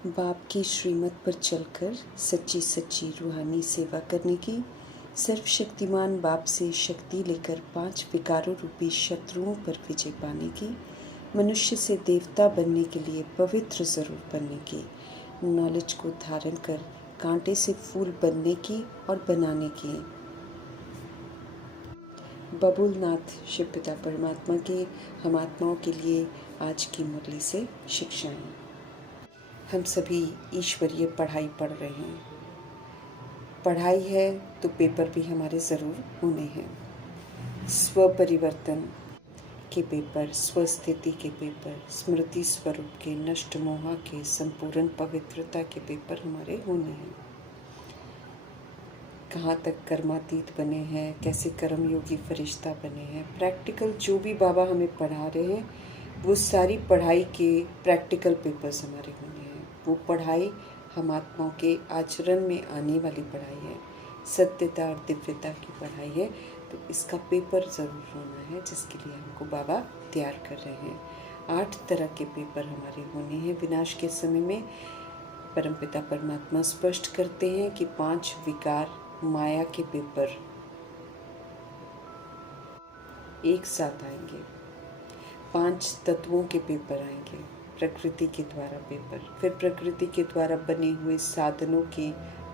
बाप की श्रीमत पर चलकर सच्ची सच्ची रूहानी सेवा करने की, सर्वशक्तिमान बाप से शक्ति लेकर 5 विकारों रूपी शत्रुओं पर विजय पाने की, मनुष्य से देवता बनने के लिए पवित्र स्वरूप बनने की, नॉलेज को धारण कर कांटे से फूल बनने की और बनाने की। बबुलनाथ शिव पिता परमात्मा के हम आत्माओं के लिए आज की मुरली से शिक्षाएं। हम सभी ईश्वरीय पढ़ाई पढ़ रहे हैं। पढ़ाई है तो पेपर भी हमारे ज़रूर होने हैं। स्व परिवर्तन के पेपर, स्वस्थिति के पेपर, स्मृति स्वरूप के, नष्ट मोह के, संपूर्ण पवित्रता के पेपर हमारे होने हैं। कहाँ तक कर्मातीत बने हैं, कैसे कर्मयोगी फरिश्ता बने हैं, प्रैक्टिकल जो भी बाबा हमें पढ़ा रहे हैं वो सारी पढ़ाई के प्रैक्टिकल पेपर्स हमारे होने हैं। वो पढ़ाई हम आत्माओं के आचरण में आने वाली पढ़ाई है, सत्यता और दिव्यता की पढ़ाई है। तो इसका पेपर ज़रूर होना है, जिसके लिए हमको बाबा तैयार कर रहे हैं। 8 तरह के पेपर हमारे होने हैं विनाश के समय में। परमपिता परमात्मा स्पष्ट करते हैं कि 5 विकार माया के पेपर एक साथ आएंगे। 5 तत्वों के पेपर आएंगे, प्रकृति के द्वारा पेपर, फिर प्रकृति के द्वारा बने हुए साधनों के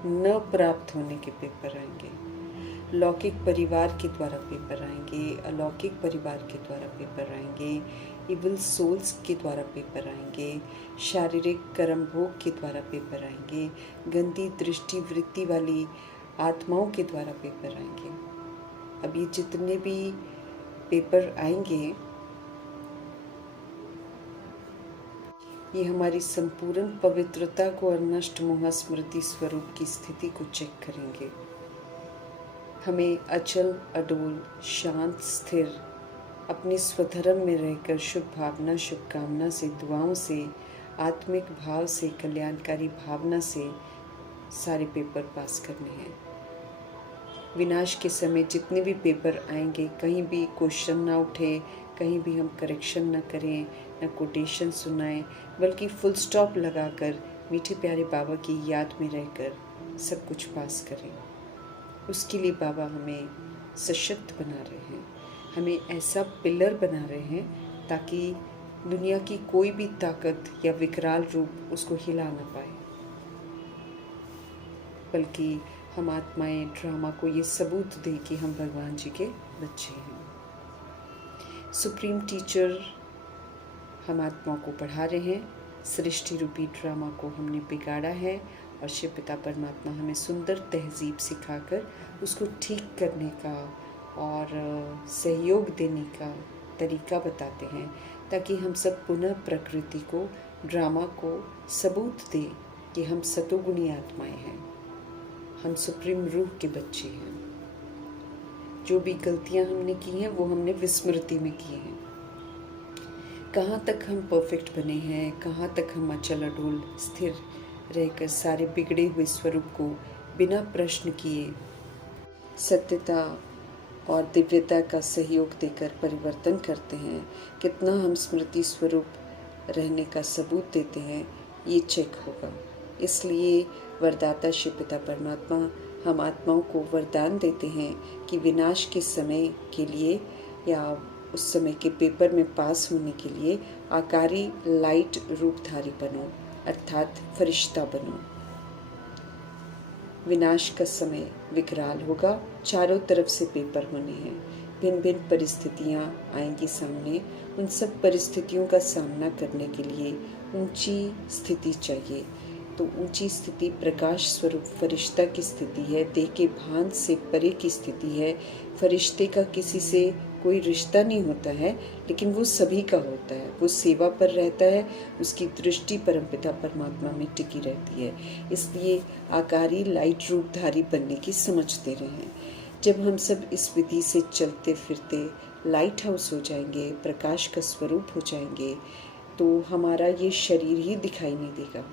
न प्राप्त होने के पेपर आएंगे, लौकिक परिवार के द्वारा पेपर आएंगे, अलौकिक परिवार के द्वारा पेपर आएंगे, इविल सोल्स के द्वारा पेपर आएंगे, शारीरिक कर्म भोग के द्वारा पेपर आएंगे, गंदी दृष्टि वृत्ति वाली आत्माओं के द्वारा पेपर आएंगे। अब ये जितने भी पेपर आएंगे ये हमारी संपूर्ण पवित्रता को और नष्ट मोह स्मृति स्वरूप की स्थिति को चेक करेंगे। हमें अचल अडोल शांत स्थिर अपने स्वधर्म में रहकर शुभ भावना शुभकामना से, दुआओं से, आत्मिक भाव से, कल्याणकारी भावना से सारे पेपर पास करने हैं। विनाश के समय जितने भी पेपर आएंगे कहीं भी क्वेश्चन ना उठे, कहीं भी हम करेक्शन ना करें, ना कोटेशन सुनाएं, बल्कि फुल स्टॉप लगाकर मीठे प्यारे बाबा की याद में रहकर सब कुछ पास करें। उसके लिए बाबा हमें सशक्त बना रहे हैं, हमें ऐसा पिलर बना रहे हैं ताकि दुनिया की कोई भी ताकत या विकराल रूप उसको हिला ना पाए। बल्कि हम आत्माएं ड्रामा को ये सबूत दें कि हम भगवान जी के बच्चे हैं। सुप्रीम टीचर हम आत्माओं को पढ़ा रहे हैं। सृष्टि रूपी ड्रामा को हमने बिगाड़ा है और शिव पिता परमात्मा हमें सुंदर तहजीब सिखाकर उसको ठीक करने का और सहयोग देने का तरीका बताते हैं, ताकि हम सब पुनः प्रकृति को, ड्रामा को सबूत दें कि हम सतोगुणी आत्माएं हैं, हम सुप्रीम रूह के बच्चे हैं। जो भी गलतियां हमने की हैं वो हमने विस्मृति में की हैं। कहाँ तक हम परफेक्ट बने हैं, कहाँ तक हम अचल अडोल स्थिर रहकर सारे बिगड़े हुए स्वरूप को बिना प्रश्न किए सत्यता और दिव्यता का सहयोग देकर परिवर्तन करते हैं, कितना हम स्मृति स्वरूप रहने का सबूत देते हैं, ये चेक होगा। इसलिए वरदाता शिव पिता परमात्मा हम आत्माओं को वरदान देते हैं कि विनाश के समय के लिए या उस समय के पेपर में पास होने के लिए आकारी लाइट रूपधारी बनो, अर्थात फरिश्ता बनो। विनाश का समय विकराल होगा, चारों तरफ से पेपर होने हैं, भिन्न भिन्न परिस्थितियाँ आएंगी सामने। उन सब परिस्थितियों का सामना करने के लिए ऊंची स्थिति चाहिए। तो ऊंची स्थिति प्रकाश स्वरूप फरिश्ता की स्थिति है, देह के भान से परे की स्थिति है। फरिश्ते का किसी से कोई रिश्ता नहीं होता है, लेकिन वो सभी का होता है। वो सेवा पर रहता है, उसकी दृष्टि परमपिता परमात्मा में टिकी रहती है। इसलिए आकारी लाइट रूपधारी बनने की समझ दे रहे हैं। जब हम सब इस विधि से चलते फिरते लाइट हाउस हो जाएंगे, प्रकाश का स्वरूप हो जाएंगे, तो हमारा ये शरीर ही दिखाई नहीं देगा।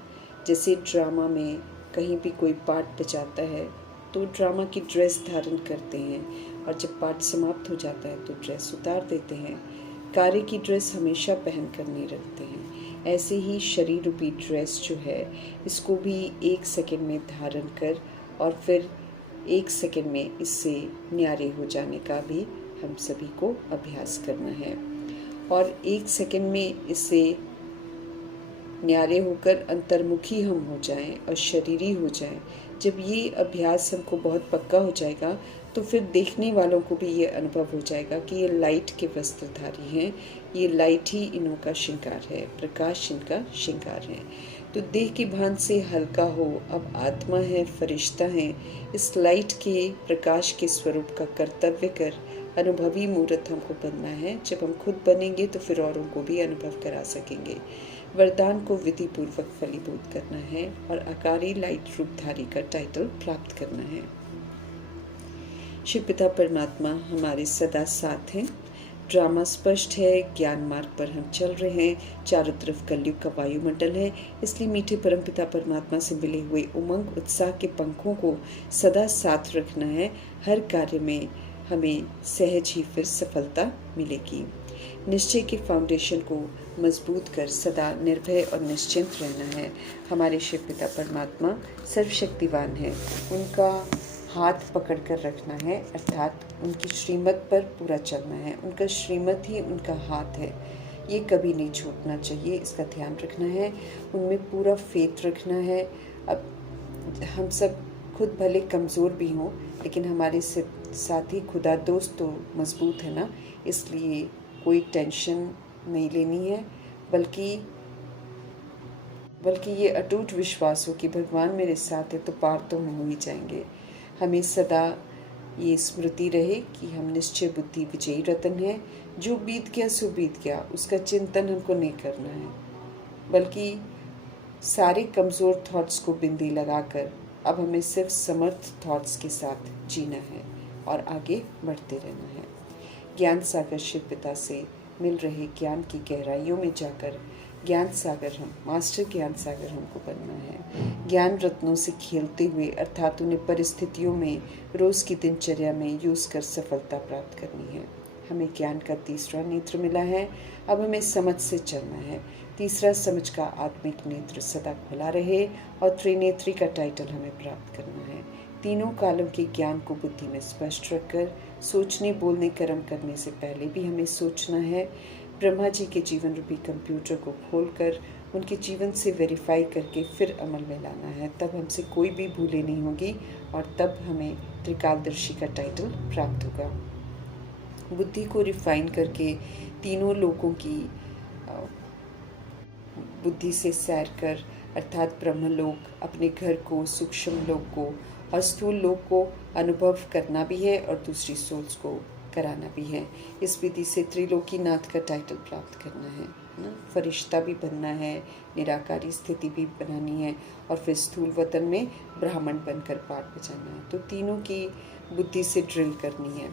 जैसे ड्रामा में कहीं भी कोई पार्ट बचाता है तो ड्रामा की ड्रेस धारण करते हैं, और जब पार्ट समाप्त हो जाता है तो ड्रेस उतार देते हैं। कार्य की ड्रेस हमेशा पहन कर नहीं रखते हैं। ऐसे ही शरीर रूपी ड्रेस जो है इसको भी 1 सेकंड में धारण कर और फिर 1 सेकंड में इससे न्यारे हो जाने का भी हम सभी को अभ्यास करना है। और 1 सेकंड में इससे न्यारे होकर अंतर्मुखी हम हो जाएं और शरीरी हो जाएं। जब ये अभ्यास हमको बहुत पक्का हो जाएगा तो फिर देखने वालों को भी ये अनुभव हो जाएगा कि ये लाइट के वस्त्रधारी हैं, ये लाइट ही इन्हों का श्रृंगार है, प्रकाश इनका श्रृंगार है। तो देह की भान से हल्का हो, अब आत्मा है, फरिश्ता है, इस लाइट के प्रकाश के स्वरूप का कर्तव्य कर अनुभवी मूर्त हमको बनना है। जब हम खुद बनेंगे तो फिर औरों को भी अनुभव करा सकेंगे। वरदान को विधि पूर्वक फलीभूत करना है और आकारी लाइट रूपधारी का टाइटल प्राप्त करना है। शिव पिता परमात्मा हमारे सदा साथ हैं। ड्रामा स्पष्ट है, ज्ञान मार्ग पर हम चल रहे हैं, चारों तरफ कलयुग का वायुमंडल है, इसलिए मीठे परमपिता परमात्मा से मिले हुए उमंग उत्साह के पंखों को सदा साथ रखना है। हर कार्य में हमें सहज ही फिर सफलता मिलेगी। निश्चय के फाउंडेशन को मजबूत कर सदा निर्भय और निश्चिंत रहना है। हमारे शिव पिता परमात्मा सर्वशक्तिवान है, उनका हाथ पकड़ कर रखना है, अर्थात उनकी श्रीमत पर पूरा चलना है। उनका श्रीमत ही उनका हाथ है, ये कभी नहीं छूटना चाहिए, इसका ध्यान रखना है। उनमें पूरा फेथ रखना है। अब हम सब खुद भले कमज़ोर भी हों, लेकिन हमारे साथ ही खुदा दोस्त तो मजबूत है ना, इसलिए कोई टेंशन नहीं लेनी है, बल्कि ये अटूट विश्वास हो कि भगवान मेरे साथ है तो पार तो हम हो ही जाएंगे। हमें सदा ये स्मृति रहे कि हम निश्चय बुद्धि विजयी रतन है। जो बीत गया सो बीत गया, उसका चिंतन हमको नहीं करना है, बल्कि सारे कमज़ोर थॉट्स को बिंदी लगाकर अब हमें सिर्फ समर्थ थॉट्स के साथ जीना है और आगे बढ़ते रहना है। ज्ञान सागर शिव पिता से मिल रहे ज्ञान की गहराइयों में जाकर ज्ञान सागर हम मास्टर ज्ञान सागर हमको बनना है। ज्ञान रत्नों से खेलते हुए अर्थात उन्हें परिस्थितियों में रोज़ की दिनचर्या में यूज़ कर सफलता प्राप्त करनी है। हमें ज्ञान का तीसरा नेत्र मिला है, अब हमें समझ से चलना है। तीसरा समझ का आत्मिक नेत्र सदा खुला रहे और त्रिनेत्री का टाइटल हमें प्राप्त करना है। तीनों कालों के ज्ञान को बुद्धि में स्पष्ट रखकर सोचने बोलने कर्म करने से पहले भी हमें सोचना है। ब्रह्मा जी के जीवन रूपी कंप्यूटर को खोलकर उनके जीवन से वेरीफाई करके फिर अमल में लाना है, तब हमसे कोई भी भूलें नहीं होगी और तब हमें त्रिकालदर्शी का टाइटल प्राप्त होगा। बुद्धि को रिफाइन करके तीनों लोकों की बुद्धि से सैर कर अर्थात ब्रह्मलोक, अपने घर को, सूक्ष्म लोक को और स्थूल लोक को अनुभव करना भी है और दूसरी सोल्स को कराना भी है। इस विधि से त्रिलोकीनाथ का टाइटल प्राप्त करना है ना, फरिश्ता भी बनना है, निराकारी स्थिति भी बनानी है और फिर स्थूल वतन में ब्राह्मण बनकर पाठ बजाना है। तो तीनों की बुद्धि से ड्रिल करनी है।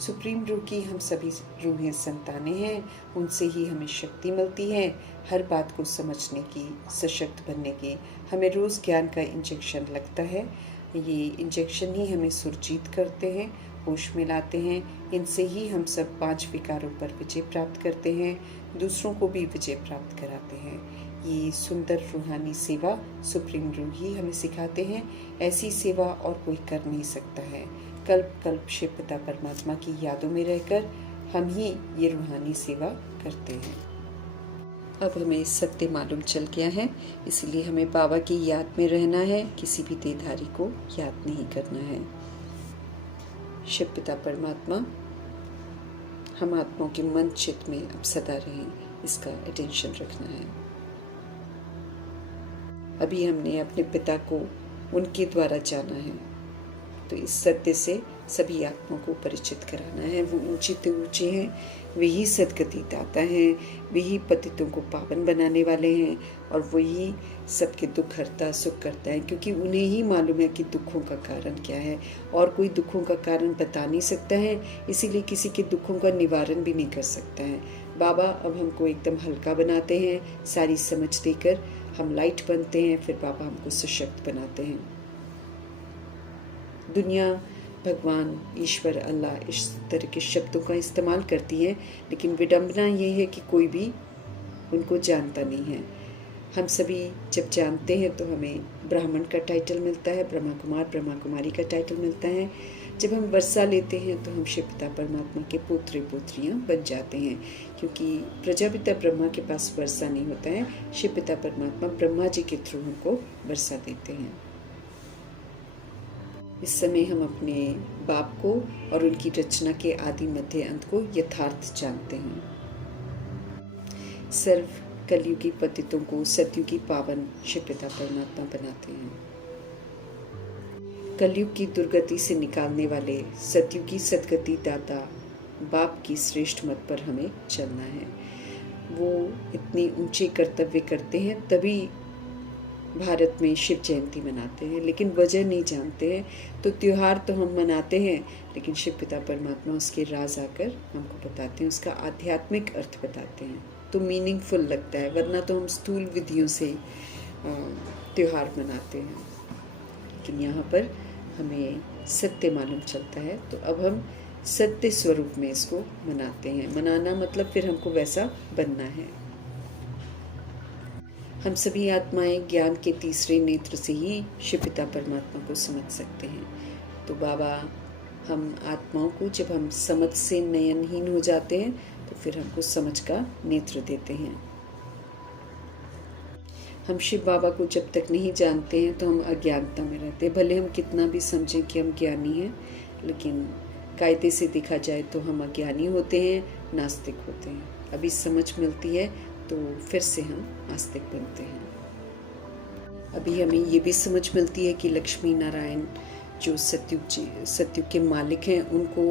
सुप्रीम रूह की हम सभी रूहें संतानें हैं, उनसे ही हमें शक्ति मिलती है हर बात को समझने की, सशक्त बनने की। हमें रोज़ ज्ञान का इंजेक्शन लगता है, ये इंजेक्शन ही हमें सुरजीत करते हैं, होश में लाते हैं। इनसे ही हम सब 5 विकारों पर विजय प्राप्त करते हैं, दूसरों को भी विजय प्राप्त कराते हैं। ये सुंदर रूहानी सेवा सुप्रीम रूह ही हमें सिखाते हैं, ऐसी सेवा और कोई कर नहीं सकता है। कल्प कल्प शिव पिता परमात्मा की यादों में रहकर हम ही ये रूहानी सेवा करते हैं। अब हमें सत्य मालूम चल गया है, इसलिए हमें बाबा की याद में रहना है, किसी भी देहधारी को याद नहीं करना है। शिव पिता परमात्मा हम आत्माओं के मन चित्त में अब सदा रहें, इसका अटेंशन रखना है। अभी हमने अपने पिता को उनके द्वारा जाना है, तो इस सत्य से सभी आत्माओं को परिचित कराना है। वो ऊंचे तो ऊंचे हैं, वही सदगति दाता हैं, वही पतितों को पावन बनाने वाले हैं और वही सबके दुख हरता सुख करता है, क्योंकि उन्हें ही मालूम है कि दुखों का कारण क्या है और कोई दुखों का कारण बता नहीं सकता है, इसीलिए किसी के दुखों का निवारण भी नहीं कर सकता है। बाबा अब हमको एकदम हल्का बनाते हैं, सारी समझ देकर हम लाइट बनते हैं, फिर बाबा हमको सशक्त बनाते हैं। दुनिया भगवान, ईश्वर, अल्लाह इस तरह के शब्दों का इस्तेमाल करती है, लेकिन विडंबना ये है कि कोई भी उनको जानता नहीं है। हम सभी जब जानते हैं तो हमें ब्राह्मण का टाइटल मिलता है, ब्रह्मा कुमार ब्रह्मा कुमारी का टाइटल मिलता है। जब हम वर्षा लेते हैं तो हम शिव पिता परमात्मा के पुत्र पुत्रियाँ बन जाते हैं, क्योंकि प्रजापिता ब्रह्मा के पास वर्षा नहीं होता है, शिव पिता परमात्मा ब्रह्मा जी के थ्रू हमको वर्षा देते हैं। इस समय हम अपने बाप को और उनकी रचना के आदि मध्य अंत को यथार्थ जानते हैं। सर्व कलयुगी पतितों को सतयुगी पावन शिव पिता परमात्मा बनाते हैं। कलयुग की दुर्गति से निकालने वाले सतयुगी सदगति दाता बाप की श्रेष्ठ मत पर हमें चलना है। वो इतने ऊंचे कर्तव्य करते हैं तभी भारत में शिव जयंती मनाते हैं, लेकिन वजह नहीं जानते हैं। तो त्योहार तो हम मनाते हैं, लेकिन शिव पिता परमात्मा उसके राज आकर हमको बताते हैं, उसका आध्यात्मिक अर्थ बताते हैं, तो मीनिंगफुल लगता है। वरना तो हम स्थूल विधियों से त्योहार मनाते हैं, लेकिन यहाँ पर हमें सत्य मालूम चलता है, तो अब हम सत्य स्वरूप में इसको मनाते हैं। मनाना मतलब फिर हमको वैसा बनना है। हम सभी आत्माएं ज्ञान के तीसरे नेत्र से ही शिव पिता परमात्मा को समझ सकते हैं। तो बाबा हम आत्माओं को जब हम समझ से नयनहीन हो जाते हैं तो फिर हमको समझ का नेत्र देते हैं। हम शिव बाबा को जब तक नहीं जानते हैं तो हम अज्ञानता में रहते हैं। भले हम कितना भी समझें कि हम ज्ञानी हैं, लेकिन कायदे से देखा जाए तो हम अज्ञानी होते हैं, नास्तिक होते हैं। अभी समझ मिलती है तो फिर से हम आस्तिक बनते हैं। अभी हमें ये भी समझ मिलती है कि लक्ष्मी नारायण जो सतयुग के मालिक हैं, उनको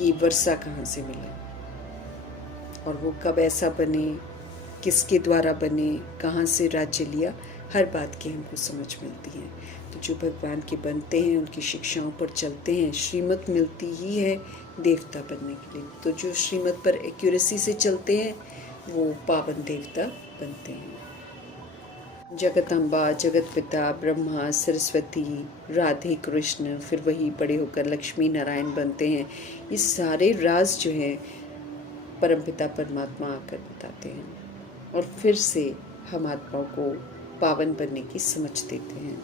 ये वर्षा कहाँ से मिला और वो कब ऐसा बने, किसके द्वारा बने, कहाँ से राज्य लिया, हर बात की हमको समझ मिलती है। तो जो भगवान के बनते हैं, उनकी शिक्षाओं पर चलते हैं, श्रीमत मिलती ही है देवता बनने के लिए। तो जो श्रीमत पर एक्यूरेसी से चलते हैं वो पावन देवता बनते हैं। जगदम्बा, जगत पिता, ब्रह्मा, सरस्वती, राधे कृष्ण, फिर वही बड़े होकर लक्ष्मी नारायण बनते हैं। ये सारे राज जो हैं परमपिता परमात्मा आकर बताते हैं और फिर से हम आत्माओं को पावन बनने की समझ देते हैं।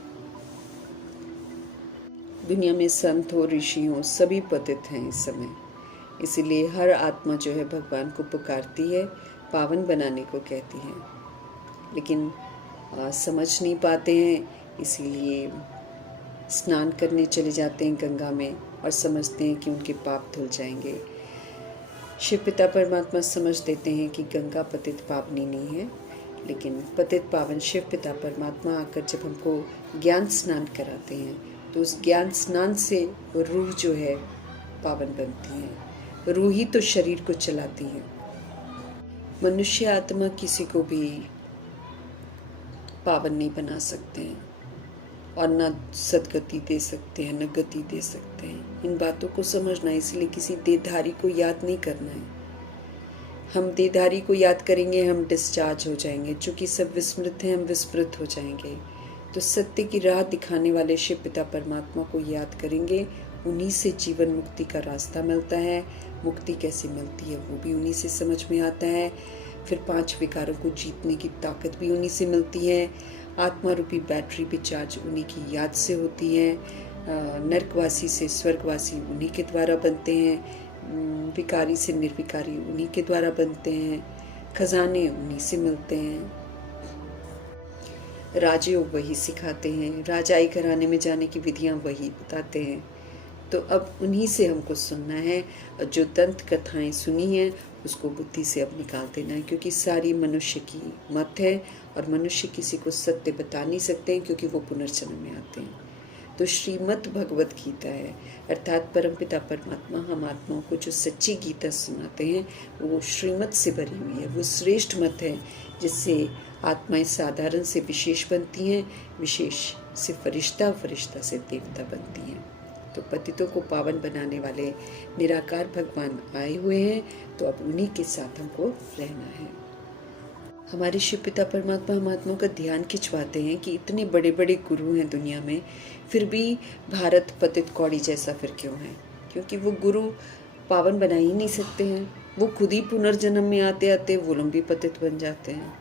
दुनिया में संत हो, ऋषि हो, सभी पतित हैं इस समय। इसीलिए हर आत्मा जो है भगवान को पुकारती है, पावन बनाने को कहती है, लेकिन समझ नहीं पाते हैं। इसीलिए स्नान करने चले जाते हैं गंगा में और समझते हैं कि उनके पाप धुल जाएंगे। शिव पिता परमात्मा समझ देते हैं कि गंगा पतित पावनी नहीं है, लेकिन पतित पावन शिव पिता परमात्मा आकर जब हमको ज्ञान स्नान कराते हैं तो उस ज्ञान स्नान से रूह जो है पावन बनती है। रूह ही तो शरीर को चलाती है। मनुष्य आत्मा किसी को भी पावन नहीं बना सकते हैं और न सदगति दे सकते हैं, न गति दे सकते हैं। इन बातों को समझना, इसलिए किसी देहधारी को याद नहीं करना है। हम देहधारी को याद करेंगे, हम डिस्चार्ज हो जाएंगे। चूँकि सब विस्मृत हैं, हम विस्मृत हो जाएंगे। तो सत्य की राह दिखाने वाले शिव पिता परमात्मा को याद करेंगे, उन्हीं से जीवन मुक्ति का रास्ता मिलता है। मुक्ति कैसे मिलती है वो भी उन्हीं से समझ में आता है। फिर 5 विकारों को जीतने की ताकत भी उन्हीं से मिलती है। आत्मा रूपी बैटरी भी चार्ज उन्हीं की याद से होती है। नरकवासी से स्वर्गवासी उन्हीं के द्वारा बनते हैं। विकारी से निर्विकारी उन्हीं के द्वारा बनते हैं। खजाने उन्हीं से मिलते हैं। राजयोग वही सिखाते हैं। राजाई घराने में जाने की विधियां वही बताते हैं। तो अब उन्हीं से हमको सुनना है। और जो दंत कथाएं सुनी हैं उसको बुद्धि से अब निकाल देना है, क्योंकि सारी मनुष्य की मत है और मनुष्य किसी को सत्य बता नहीं सकते हैं, क्योंकि वो पुनर्जन्म में आते हैं। तो श्रीमद् भगवत गीता है, अर्थात परमपिता परमात्मा हम आत्माओं को जो सच्ची गीता सुनाते हैं वो श्रीमद् से भरी हुई है। वो श्रेष्ठ मत है जिससे आत्माएं साधारण से विशेष बनती हैं, विशेष से फरिश्ता, फरिश्ता से देवता बनती हैं। तो पतितों को पावन बनाने वाले निराकार भगवान आए हुए हैं, तो अब उन्हीं के साथ हमको रहना है। हमारे शिव पिता परमात्मा हम आत्माओं का ध्यान खिंचवाते हैं कि इतने बड़े बड़े गुरु हैं दुनिया में, फिर भी भारत पतित कौड़ी जैसा फिर क्यों है? क्योंकि वो गुरु पावन बना ही नहीं सकते हैं। वो खुद ही पुनर्जन्म में आते आते वो लोग भी पतित बन जाते हैं।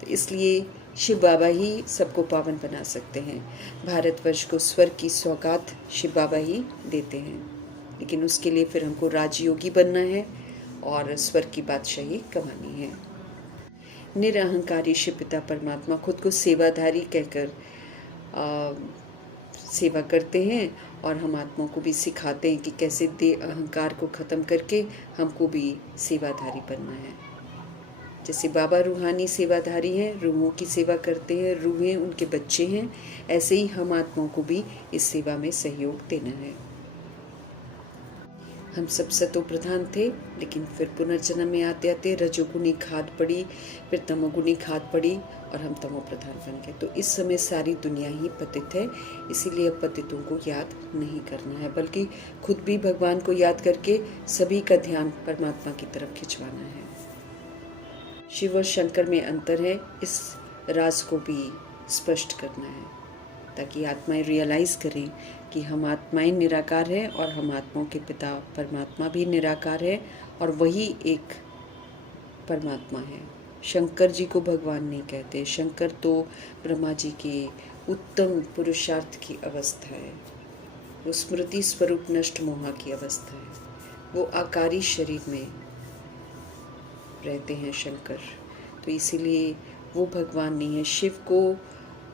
तो इसलिए शिव बाबा ही सबको पावन बना सकते हैं। भारतवर्ष को स्वर्ग की सौगात शिव बाबा ही देते हैं, लेकिन उसके लिए फिर हमको राजयोगी बनना है और स्वर्ग की बादशाही कमानी है। निरअहंकारी शिव पिता परमात्मा खुद को सेवाधारी कहकर सेवा करते हैं और हम आत्माओं को भी सिखाते हैं कि कैसे अहंकार को ख़त्म करके हमको भी सेवाधारी बनना है। जैसे बाबा रूहानी सेवाधारी हैं, रूहों की सेवा करते हैं, रूहें उनके बच्चे हैं, ऐसे ही हम आत्माओं को भी इस सेवा में सहयोग देना है। हम सब सतो प्रधान थे, लेकिन फिर पुनर्जन्म में आते आते रजोगुनी खाद पड़ी, फिर तमोगुनी खाद पड़ी और हम तमो प्रधान बन गए। तो इस समय सारी दुनिया ही पतित है, इसीलिए अब पतितों को याद नहीं करना है, बल्कि खुद भी भगवान को याद करके सभी का ध्यान परमात्मा की तरफ खिंचवाना है। शिव और शंकर में अंतर है, इस राज को भी स्पष्ट करना है ताकि आत्माएं रियलाइज करें कि हम आत्माएं निराकार है और हम आत्माओं के पिता परमात्मा भी निराकार है और वही एक परमात्मा है। शंकर जी को भगवान नहीं कहते, शंकर तो ब्रह्मा जी के उत्तम पुरुषार्थ की अवस्था है, वो स्मृति स्वरूप नष्ट मोहा की अवस्था है, वो आकारी शरीर में रहते हैं शंकर, तो इसीलिए वो भगवान नहीं है। शिव को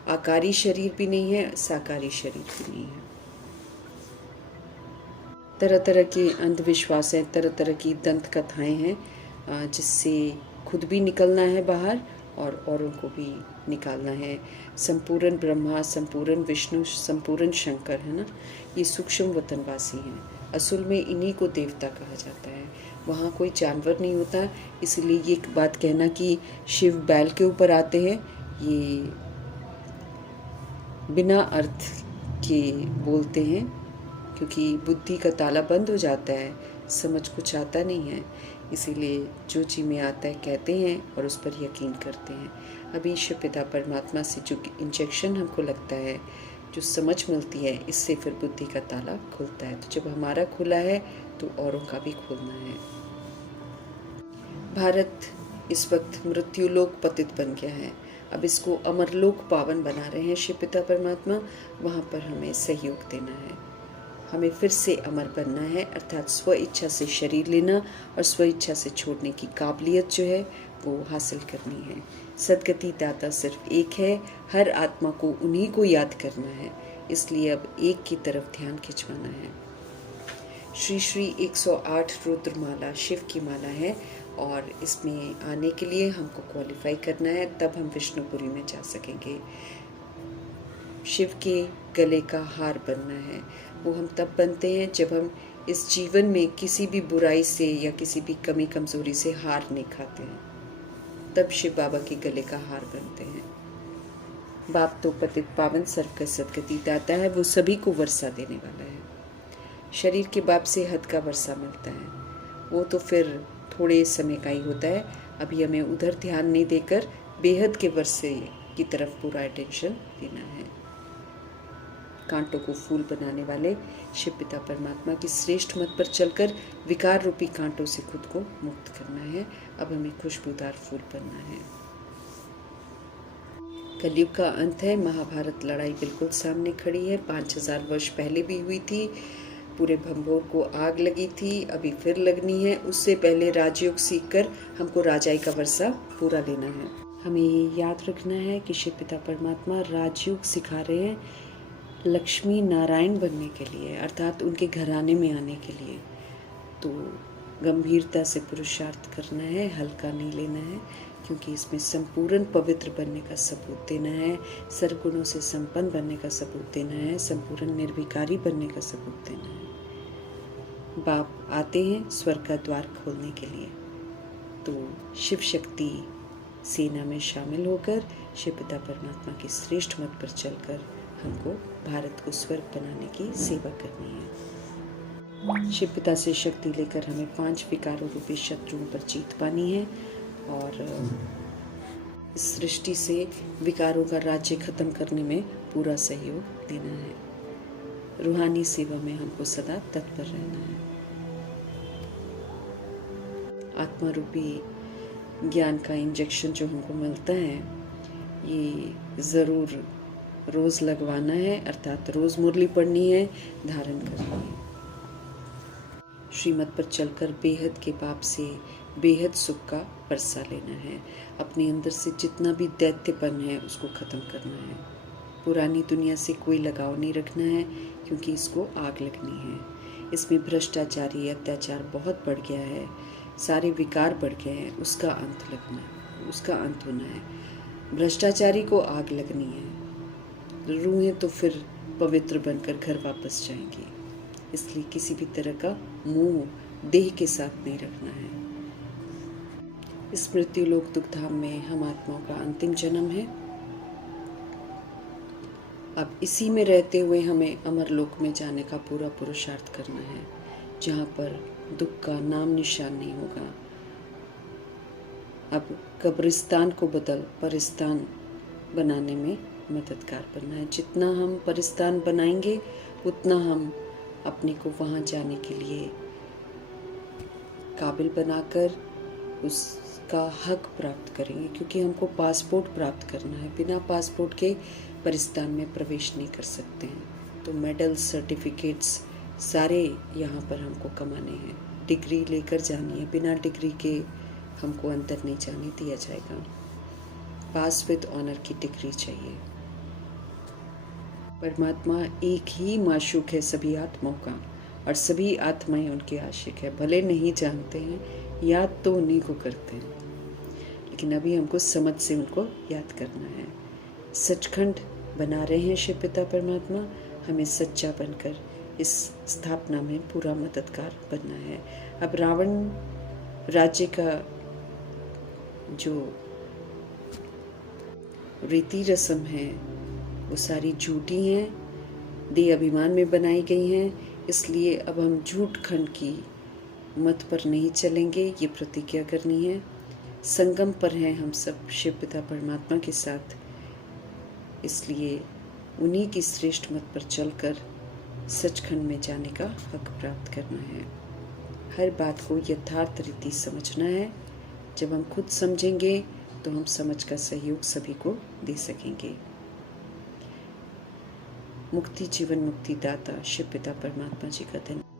आकारी शरीर भी नहीं है, साकारी शरीर भी नहीं है। तरह तरह के अंधविश्वास हैं, तरह तरह की दंत कथाएं हैं, जिससे खुद भी निकलना है बाहर और औरों को भी निकालना है। संपूर्ण ब्रह्मा, संपूर्ण विष्णु, संपूर्ण शंकर है ना, ये सूक्ष्म वतनवासी हैं। असल में इन्हीं को देवता कहा जाता है, वहाँ कोई जानवर नहीं होता। इसलिए ये एक बात कहना कि शिव बैल के ऊपर आते हैं, ये बिना अर्थ के बोलते हैं, क्योंकि बुद्धि का ताला बंद हो जाता है, समझ कुछ आता नहीं है। इसीलिए जो जी में आता है कहते हैं और उस पर यकीन करते हैं। अभी शिव पिता परमात्मा से जो इंजेक्शन हमको लगता है, जो समझ मिलती है, इससे फिर बुद्धि का ताला खुलता है। तो जब हमारा खुला है तो औरों का भी खुलना है। भारत इस वक्त मृत्युलोक पतित बन गया है, अब इसको अमरलोक पावन बना रहे हैं शिव पिता परमात्मा। वहाँ पर हमें सहयोग देना है, हमें फिर से अमर बनना है, अर्थात स्व इच्छा से शरीर लेना और स्व इच्छा से छोड़ने की काबिलियत जो है वो हासिल करनी है। सदगति दाता सिर्फ एक है, हर आत्मा को उन्हीं को याद करना है, इसलिए अब एक की तरफ ध्यान खिंचवाना है। श्री श्री 108 रुद्रमाला शिव की माला है और इसमें आने के लिए हमको क्वालिफाई करना है, तब हम विष्णुपुरी में जा सकेंगे। शिव के गले का हार बनना है, वो हम तब बनते हैं जब हम इस जीवन में किसी भी बुराई से या किसी भी कमी कमज़ोरी से हार नहीं खाते हैं, तब शिव बाबा के गले का हार बनते हैं। बाप तो पतित पावन सर्व का सदगति दाता है, वो सभी को वर्षा देने वाला है। शरीर के बाप से हद का वर्षा मिलता है, वो तो फिर थोड़े समय का ही होता है। अभी हमें उधर ध्यान नहीं देकर बेहद के वर्षे की तरफ पूरा अटेंशन देना है। कांटों को फूल बनाने वाले शिव पिता परमात्मा की श्रेष्ठ मत पर चलकर विकार रूपी कांटों से खुद को मुक्त करना है। अब हमें खुशबूदार फूल बनना है। कलयुग का अंत है, महाभारत लड़ाई बिल्कुल सामने खड़ी है, 5000 वर्ष पहले भी हुई थी, पूरे भंभोर को आग लगी थी, अभी फिर लगनी है। उससे पहले राजयोग सीखकर हमको राजाई का वर्षा पूरा लेना है। हमें ये याद रखना है कि शिव पिता परमात्मा राजयोग सिखा रहे हैं लक्ष्मी नारायण बनने के लिए, अर्थात उनके घराने में आने के लिए। तो गंभीरता से पुरुषार्थ करना है, हल्का नहीं लेना है, क्योंकि इसमें संपूर्ण पवित्र बनने का सबूत देना है, सर्वगुणों से संपन्न बनने का सबूत देना है, संपूर्ण निर्विकारी बनने का सबूत देना है। बाप आते हैं स्वर्ग का द्वार खोलने के लिए, तो शिव शक्ति सेना में शामिल होकर शिव पिता परमात्मा की श्रेष्ठ मत पर चलकर हमको भारत को स्वर्ग बनाने की सेवा करनी है। शिव पिता से शक्ति लेकर हमें 5 विकारों रूपी शत्रुओं पर जीत पानी है और इस सृष्टि से विकारों का राज्य खत्म करने में पूरा सहयोग देना है। रूहानी सेवा में हमको सदा तत्पर रहना है। आत्मा रूपी ज्ञान का इंजेक्शन जो हमको मिलता है, ये ज़रूर रोज़ लगवाना है, अर्थात रोज़ मुरली पढ़नी है, धारण करनी है। श्रीमत पर चलकर बेहद के पाप से बेहद सुख का बरसा लेना है। अपने अंदर से जितना भी दैत्यपन है उसको ख़त्म करना है। पुरानी दुनिया से कोई लगाव नहीं रखना है, क्योंकि इसको आग लगनी है। इसमें भ्रष्टाचारी अत्याचार बहुत बढ़ गया है, सारे विकार बढ़ गए हैं, उसका अंत होना है। भ्रष्टाचारी को आग लगनी है। रूहें तो फिर पवित्र बनकर घर वापस जाएंगी। इसलिए किसी भी तरह का मोह देह के साथ नहीं रखना है। इस मृत्यु लोक दुखधाम में हम आत्माओं का अंतिम जन्म है। अब इसी में रहते हुए हमें अमर लोक में जाने का पूरा पुरुषार्थ करना है, जहाँ पर दुख का नाम निशान नहीं होगा। अब कब्रिस्तान को बदल परिस्तान बनाने में मददगार बनना है। जितना हम परिस्तान बनाएंगे उतना हम अपने को वहाँ जाने के लिए काबिल बनाकर उसका हक प्राप्त करेंगे, क्योंकि हमको पासपोर्ट प्राप्त करना है। बिना पासपोर्ट के परिस्तान में प्रवेश नहीं कर सकते हैं। तो मेडल, सर्टिफिकेट्स सारे यहाँ पर हमको कमाने हैं। डिग्री लेकर जानी है, बिना डिग्री के हमको अंदर नहीं जाने दिया जाएगा। पास विद ऑनर की डिग्री चाहिए। परमात्मा एक ही माशूक है सभी आत्माओं का, और सभी आत्माएं उनके आशिक है। भले नहीं जानते हैं, याद तो उन्हीं को करते हैं, लेकिन अभी हमको समझ से उनको याद करना है। सचखंड बना रहे हैं शिव पिता परमात्मा, हमें सच्चा बनकर इस स्थापना में पूरा मददगार बनना है। अब रावण राज्य का जो रीति रस्म है वो सारी झूठी हैं, देह अभिमान में बनाई गई हैं। इसलिए अब हम झूठ खंड की मत पर नहीं चलेंगे, ये प्रतिज्ञा करनी है। संगम पर हैं हम सब शिव पिता परमात्मा के साथ, इसलिए उन्हीं की श्रेष्ठ मत पर चलकर सचखंड में जाने का हक प्राप्त करना है। हर बात को यथार्थ रीति समझना है। जब हम खुद समझेंगे तो हम समझ का सहयोग सभी को दे सकेंगे। मुक्ति जीवन मुक्ति दाता शिव पिता परमात्मा जी का धन्यवाद।